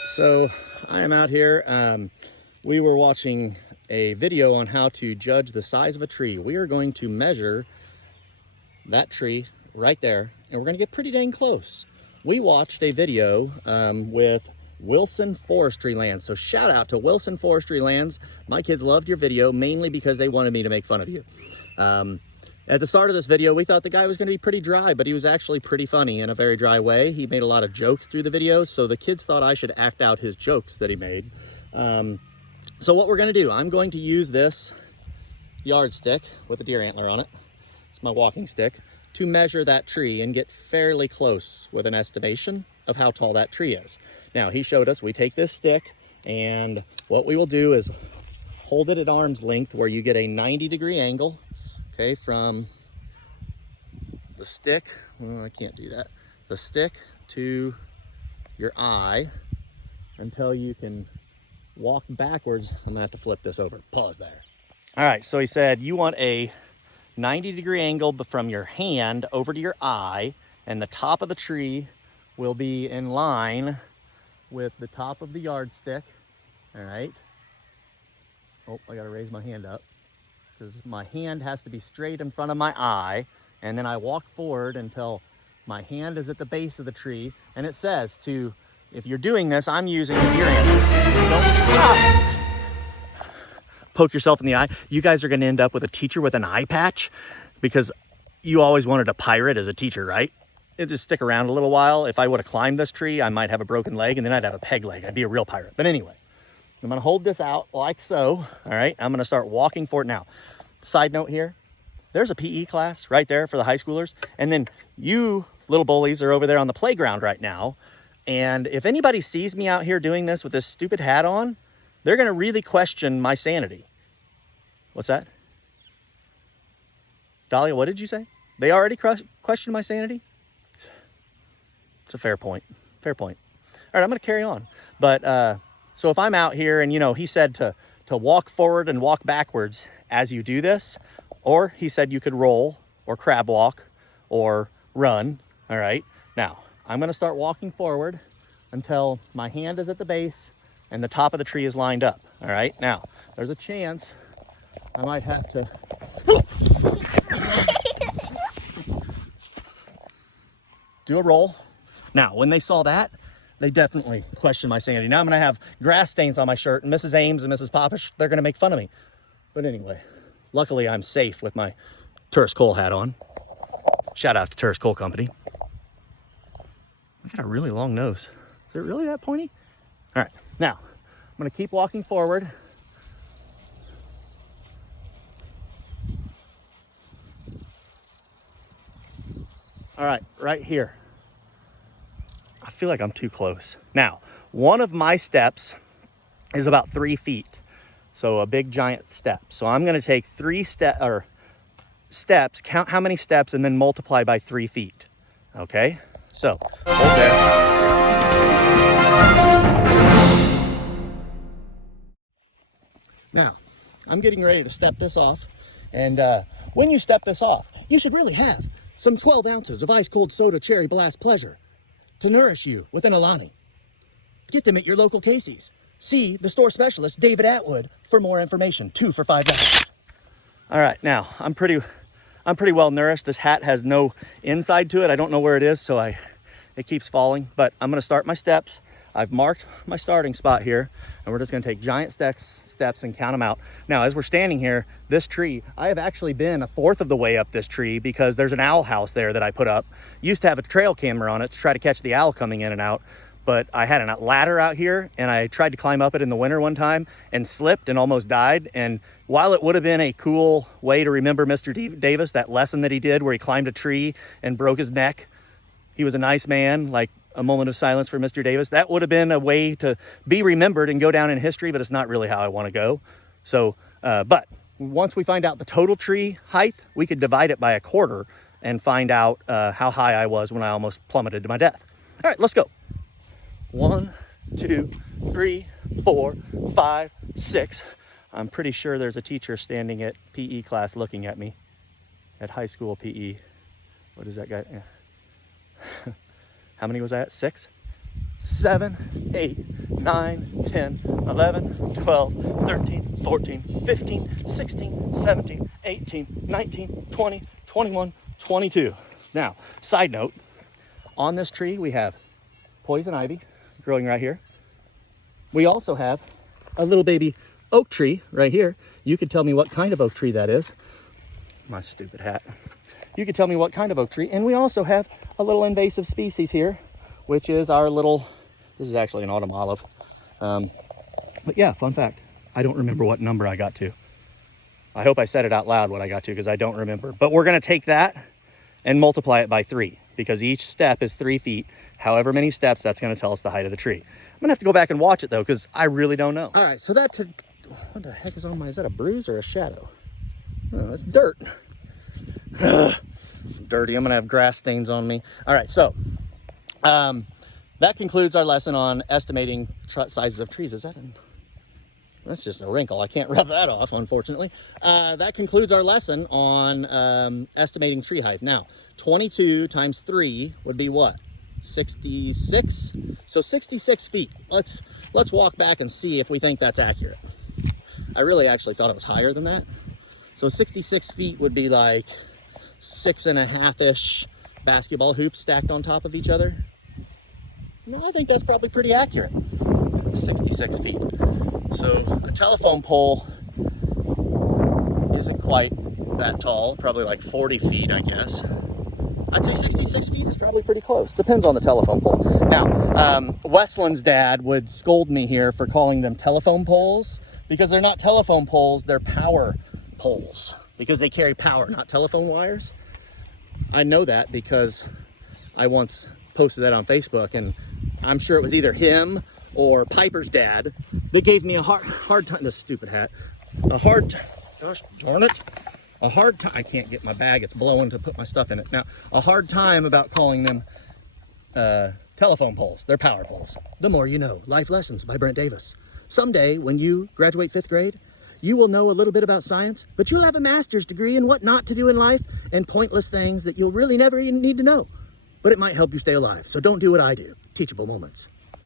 right, so I am out here. We were watching a video on how to judge the size of a tree. We are going to measure that tree right there, and we're going to get pretty dang close. We watched a video with Wilson Forestry Lands. So shout out to Wilson Forestry Lands. My kids loved your video, mainly because they wanted me to make fun of you. At the start of this video, we thought the guy was going to be pretty dry, but he was actually pretty funny in a very dry way. He made a lot of jokes through the video, so the kids thought I should act out his jokes that he made. So what we're going to do, I'm going to use this yardstick with a deer antler on it. It's my walking stick, to measure that tree and get fairly close with an estimation of how tall that tree is. Now, he showed us we take this stick, and what we will do is hold it at arm's length where you get a 90-degree angle, okay, from the stick, well, I can't do that, the stick to your eye until you can walk backwards. I'm gonna have to flip this over, pause there. All right, so he said you want a 90-degree angle from your hand over to your eye, and the top of the tree will be in line with the top of the yardstick. All right. Oh, I gotta raise my hand up because my hand has to be straight in front of my eye, and then I walk forward until my hand is at the base of the tree, and it says to, if you're doing this, I'm using a deer antler. Poke yourself in the eye. You guys are gonna end up with a teacher with an eye patch because you always wanted a pirate as a teacher, right? It'd just stick around a little while. If I would have climbed this tree, I might have a broken leg, and then I'd have a peg leg. I'd be a real pirate. But anyway, I'm gonna hold this out like so, all right? I'm gonna start walking for it now. Side note here, there's a PE class right there for the high schoolers, and then you little bullies are over there on the playground right now, and if anybody sees me out here doing this with this stupid hat on, they're gonna really question my sanity. What's that? Dahlia, what did you say? They already questioned my sanity? It's a fair point, fair point. All right, I'm gonna carry on. But, so if I'm out here and, you know, he said to walk forward and walk backwards as you do this, or he said you could roll or crab walk or run, all right? Now, I'm gonna start walking forward until my hand is at the base and the top of the tree is lined up, all right? Now, there's a chance I might have to... do a roll. Now, when they saw that, they definitely questioned my sanity. Now I'm gonna have grass stains on my shirt, and Mrs. Ames and Mrs. Popish, they're gonna make fun of me. But anyway, luckily I'm safe with my Terrace Coal hat on. Shout out to Terrace Coal Company. I got a really long nose. Is it really that pointy? All right, now I'm gonna keep walking forward. All right, right here. I feel like I'm too close. Now, one of my steps is about 3 feet. So a big giant step. So I'm gonna take steps, count how many steps, and then multiply by 3 feet. Okay? So, hold there. Now, I'm getting ready to step this off. And when you step this off, you should really have some 12 ounces of ice cold soda cherry blast pleasure to nourish you with an Alani. Get them at your local Casey's. See the store specialist, David Atwood, for more information. 2 for $5. All right, now I'm pretty well nourished. This hat has no inside to it. I don't know where it is, so it keeps falling, but I'm gonna start my steps. I've marked my starting spot here, and we're just gonna take giant steps and count them out. Now, as we're standing here, this tree, I have actually been 1/4 of the way up this tree because there's an owl house there that I put up. Used to have a trail camera on it to try to catch the owl coming in and out, but I had a ladder out here, and I tried to climb up it in the winter one time and slipped and almost died. And while it would have been a cool way to remember Mr. Davis, that lesson that he did where he climbed a tree and broke his neck, he was a nice man, like a moment of silence for Mr. Davis. That would have been a way to be remembered and go down in history, but it's not really how I want to go. So, but once we find out the total tree height, we could divide it by 1/4 and find out how high I was when I almost plummeted to my death. All right, let's go. 1, 2, 3, 4, 5, 6. I'm pretty sure there's a teacher standing at PE class looking at me at high school PE. What is that guy? How many was that? 6? 7, 8, 9, 10, 11, 12, 13, 14, 15, 16, 17, 18, 19, 20, 21, 22. Now, side note, on this tree we have poison ivy growing right here. We also have a little baby oak tree right here. You could tell me what kind of oak tree that is. My stupid hat. You could tell me what kind of oak tree. And we also have a little invasive species here, which is our little, this is actually an autumn olive. But yeah, fun fact, I don't remember what number I got to. I hope I said it out loud what I got to, because I don't remember. But we're gonna take that and multiply it by 3, because each step is 3 feet. However many steps, that's gonna tell us the height of the tree. I'm gonna have to go back and watch it though, because I really don't know. All right, so that's, what the heck is on my, is that a bruise or a shadow? Oh, that's dirt. Dirty, I'm gonna have grass stains on me. All right, so that concludes our lesson on estimating sizes of trees. Is that that's just a wrinkle. I can't rub that off, unfortunately. That concludes our lesson on estimating tree height. Now, 22 times 3 would be what? 66? So 66 feet. Let's walk back and see if we think that's accurate. I really actually thought it was higher than that. So 66 feet would be like 6.5-ish basketball hoops stacked on top of each other. No, I think that's probably pretty accurate. 66 feet. So a telephone pole isn't quite that tall, probably like 40 feet, I guess. I'd say 66 feet is probably pretty close. Depends on the telephone pole. Now, Westland's dad would scold me here for calling them telephone poles, because they're not telephone poles, they're power poles, because they carry power, not telephone wires. I know that because I once posted that on Facebook, and I'm sure it was either him or Piper's dad that gave me a hard time, this stupid hat, gosh darn it, a hard time, I can't get my bag, it's blowing to put my stuff in it. Now, a hard time about calling them telephone poles. They're power poles. The More You Know, Life Lessons by Brent Davis. Someday, when you graduate 5th grade, you will know a little bit about science, but you'll have a master's degree in what not to do in life and pointless things that you'll really never even need to know. But it might help you stay alive, so don't do what I do. Teachable moments.